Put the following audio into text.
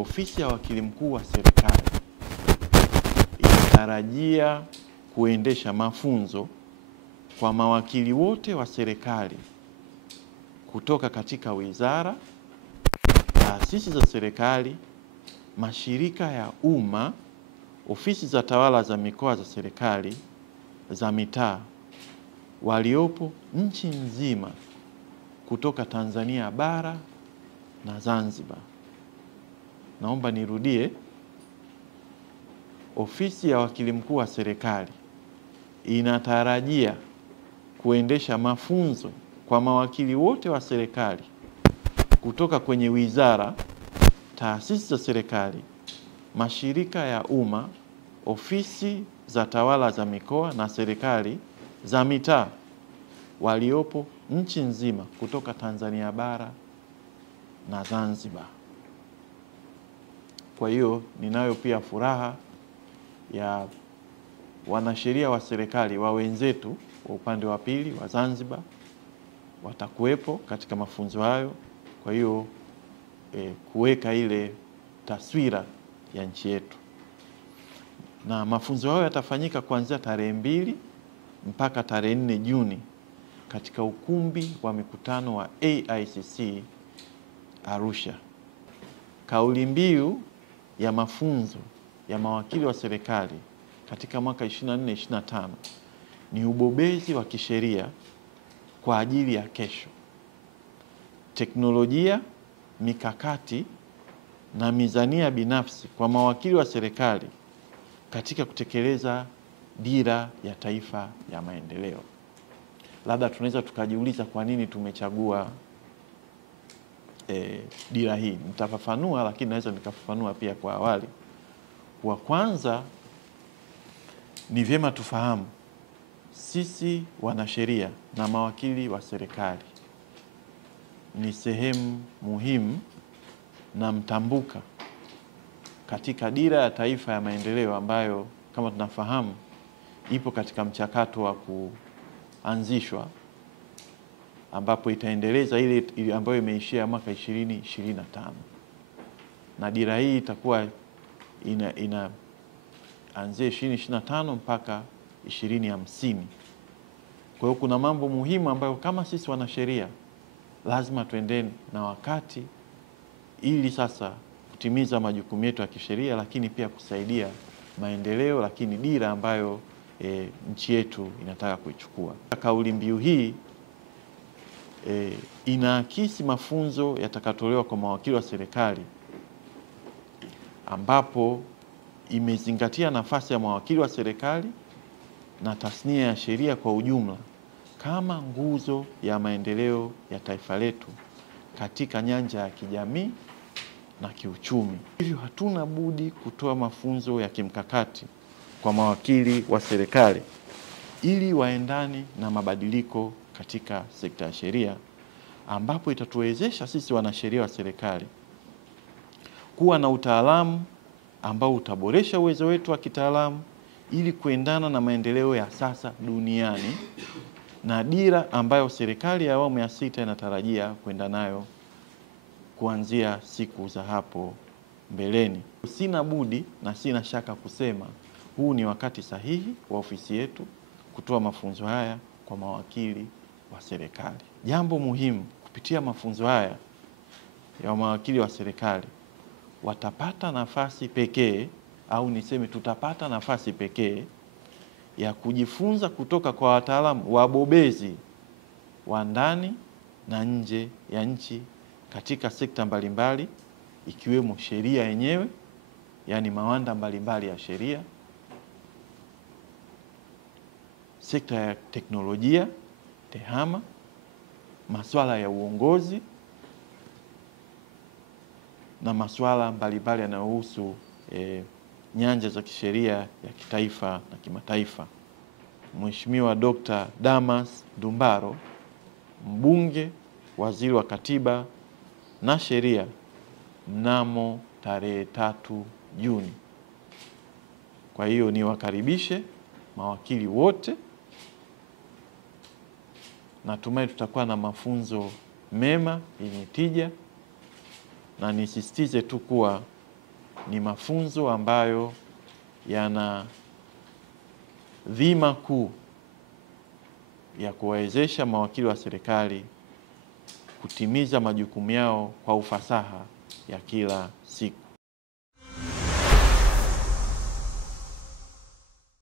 Ofisi ya Wakili Mkuu wa Serikali inatarajia kuendesha mafunzo kwa mawakili wote wa serikali kutoka katika wizara, taasisi za serikali, mashirika ya umma, ofisi za tawala za mikoa za serikali za mitaa waliopo nchi nzima kutoka Tanzania bara na Zanzibar. Naomba nirudie. Ofisi ya Wakili Mkuu wa Serikali inatarajia kuendesha mafunzo kwa mawakili wote wa serikali kutoka kwenye wizara, taasisi za serikali, mashirika ya umma, ofisi za tawala za mikoa na serikali za mitaa waliopo nchi nzima kutoka Tanzania bara na Zanzibar. Kwa hiyo ninayo pia furaha ya wanasheria wa serikali wa wenzetu wa upande wa pili wa Zanzibar watakuwepo katika mafunzo hayo. Kwa hiyo kuweka ile taswira ya nchi yetu, na mafunzo hayo yatafanyika kuanzia tarehe 2 mpaka tarehe 4 Juni katika ukumbi wa mikutano wa AICC Arusha. Kauli mbiu ya mafunzo ya mawakili wa serikali katika mwaka 24-25 ni ubobezi wa kisheria kwa ajili ya kesho. Teknolojia, mikakati na mizania binafsi kwa mawakili wa serikali katika kutekeleza dira ya taifa ya maendeleo. Labda tunaweza tukajiuliza kwa nini tumechagua dira hii. Nitafafanua, lakini naweza nikafafanua pia kwa awali. Kwa kwanza, ni vyema tufahamu sisi wanasheria na mawakili wa serikali ni sehemu muhimu na mtambuka katika dira ya taifa ya maendeleo ambayo kama tunafahamu ipo katika mchakato wa kuanzishwa, ambapo itaendeleza ile ambayo imeishia mwaka 2025. Na dira hii itakuwa ina anzia 2025 mpaka 2050. Kwa hiyo kuna mambo muhimu ambayo kama sisi wanasheria lazima tuendane na wakati ili sasa kutimiza majukumu yetu ya kisheria, lakini pia kusaidia maendeleo, lakini dira ambayo nchi yetu inataka kuichukua. Kauli mbiu hii inaakisi mafunzo yatakayotolewa kwa mawakili wa serikali, ambapo imezingatia nafasi ya mawakili wa serikali na tasnia ya sheria kwa ujumla kama nguzo ya maendeleo ya taifa letu katika nyanja ya kijamii na kiuchumi. Hivyo hatuna budi kutoa mafunzo ya kimkakati kwa mawakili wa serikali ili waendane na mabadiliko katika sekta ya sheria, ambapo itatuwezesha sisi wanasheria wa serikali kuwa na utaalamu ambao utaboresha uwezo wetu wa kitaalamu ili kuendana na maendeleo ya sasa duniani na dira ambayo serikali ya awamu ya 6 inatarajia kwenda nayo kuanzia siku za hapo mbeleni. Sina budi na sina shaka kusema huu ni wakati sahihi wa ofisi yetu kutoa mafunzo haya kwa mawakili wa serikali. Jambo muhimu, kupitia mafunzo haya ya mawakili wa serikali watapata nafasi pekee, au niseme tutapata nafasi pekee ya kujifunza kutoka kwa wataalamu wabobezi wa ndani na nje ya nchi katika sekta mbalimbali, ikiwemo sheria yenyewe, yani mawanda mbalimbali ya sheria, sekta ya teknolojia, tehama, masuala ya uongozi na masuala mbalimbali yanayohusu nyanja za kisheria ya kitaifa na kimataifa. Mheshimiwa Dr. Damas Ndumbaro, mbunge, waziri wa Katiba na Sheria, mnamo tarehe 3 Juni. Kwa hiyo niwakaribishe mawakili wote. Natumai tutakuwa na mafunzo mema yenye tija, na nisisitize tu kuwa ni mafunzo ambayo yana dhima kuu ya kuwawezesha mawakili wa serikali kutimiza majukumu yao kwa ufasaha ya kila siku.